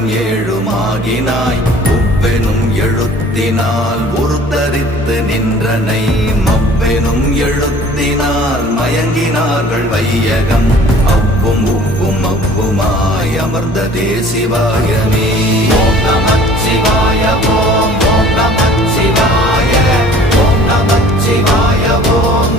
அண்டம் ஏழுமாகினாய் உவ்வெனும் எழுத்தினால் உருத்தரித்து நின்றனை மவ்வெனும் எழுத்தினால் மயங்கினார்கள் வையகம் அவ்வும் உவ்வும் அவ்வுமாய் அமர்ந்ததே சிவாயமே. ஓம் நமச்சிவாய ஓம் ஓம் நமச்சிவாய ஓம் நமச்சிவாய ஓம்.